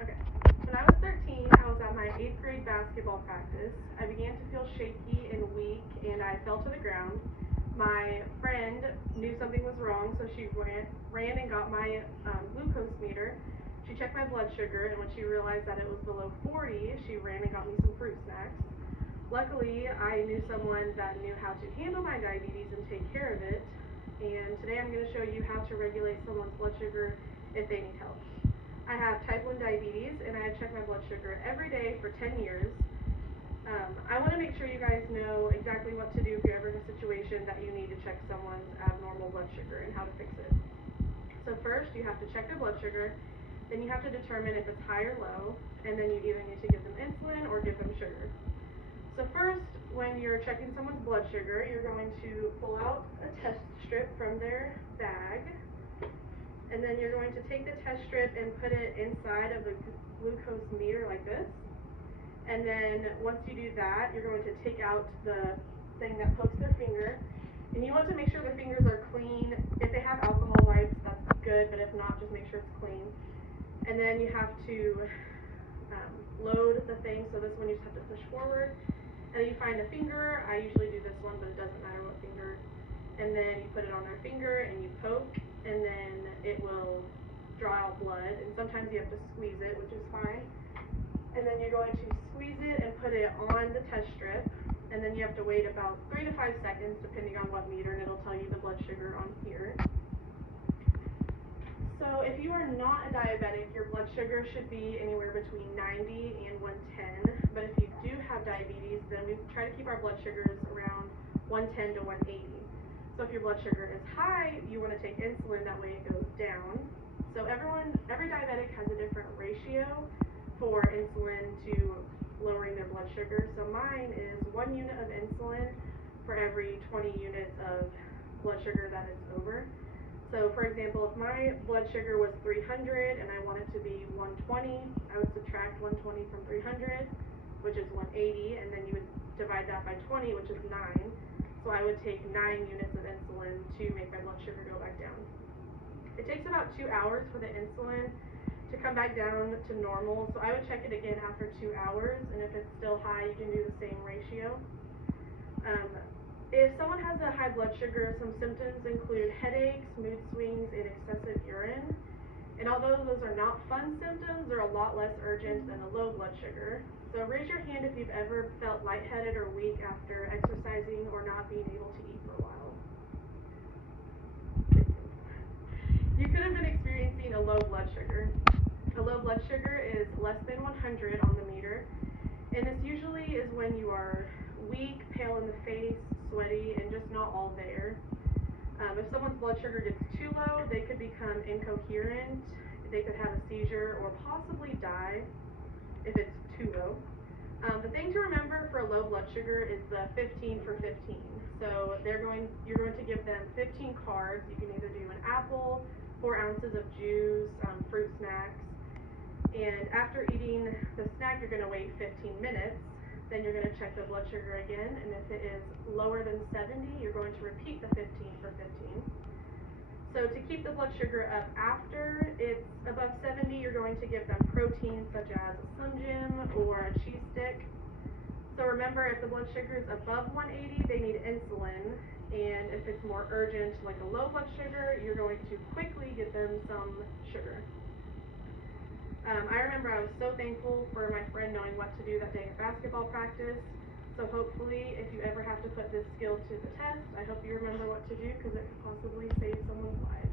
Okay, when I was 13, I was at my 8th grade basketball practice. I began to feel shaky and weak, and I fell to the ground. My friend knew something was wrong, so she ran and got my glucose meter. She checked my blood sugar, and when she realized that it was below 40, she ran and got me some fruit snacks. Luckily, I knew someone that knew how to handle my diabetes and take care of it, and today I'm going to show you how to regulate someone's blood sugar if they need help. I have type 1 diabetes, and I have checked my blood sugar every day for 10 years. I want to make sure you guys know exactly what to do if you're ever in a situation that you need to check someone's abnormal blood sugar and how to fix it. So first, you have to check their blood sugar, then you have to determine if it's high or low, and then you either need to give them insulin or give them sugar. So first, when you're checking someone's blood sugar, you're going to pull out a test strip from their bag, and then you're going to take the test strip and put it inside of the glucose meter like this. And then once you do that, you're going to take out the thing that pokes their finger, and you want to make sure their fingers are clean. If they have alcohol wipes, that's good, but if not, just make sure it's clean. And then you have to load the thing, so this one you just have to push forward, and then you find a finger. I usually do this one, but it doesn't matter what finger. And then you put it on their finger and you poke, and then it will draw out blood, and sometimes you have to squeeze it, which is fine. And then you're going to squeeze it and put it on the test strip, and then you have to wait about 3 to 5 seconds depending on what meter, and it'll tell you the blood sugar on here. So if you are not a diabetic, your blood sugar should be anywhere between 90 and 110, but if you do have diabetes, then we try to keep our blood sugars around 110 to 180. So if your blood sugar is high, you want to take insulin, that way it goes down. So every diabetic has a different ratio for insulin to lowering their blood sugar. So mine is 1 unit of insulin for every 20 units of blood sugar that is over. So for example, if my blood sugar was 300 and I want it to be 120, I would subtract 120 from 300, which is 180, and then you would divide that by 20, which is 9. So I would take 9 units of insulin to make my blood sugar go back down. It takes about 2 hours for the insulin to come back down to normal, so I would check it again after 2 hours, and if it's still high, you can do the same ratio. If someone has a high blood sugar, some symptoms include headaches, mood swings, and excessive urine. And although those are not fun symptoms, they're a lot less urgent than a low blood sugar. So raise your hand if you've ever felt lightheaded or weak after exercising or not being able to eat for a while. You could have been experiencing a low blood sugar. A low blood sugar is less than 100 on the meter, and this usually is when you are weak, pale in the face, sweaty, and just not all there. If someone's blood sugar gets too low, they could become incoherent, they could have a seizure, or possibly die if it's too low. The thing to remember for a low blood sugar is the 15 for 15. So you're going to give them 15 carbs. You can either do an apple, 4 ounces of juice, fruit snacks, and after eating the snack, you're going to wait 15 minutes. Then you're going to check the blood sugar again, and if it is lower than 70, you're going to repeat the 15 for 15. So to keep the blood sugar up after it's above 70, you're going to give them protein such as a Slim Jim or a cheese stick. So remember, if the blood sugar is above 180, they need insulin, and if it's more urgent, like a low blood sugar, you're going to quickly get them some sugar. I remember I was so thankful for my friend knowing what to do that day at basketball practice. So hopefully, if you ever have to put this skill to the test, I hope you remember what to do, because it could possibly save someone's life.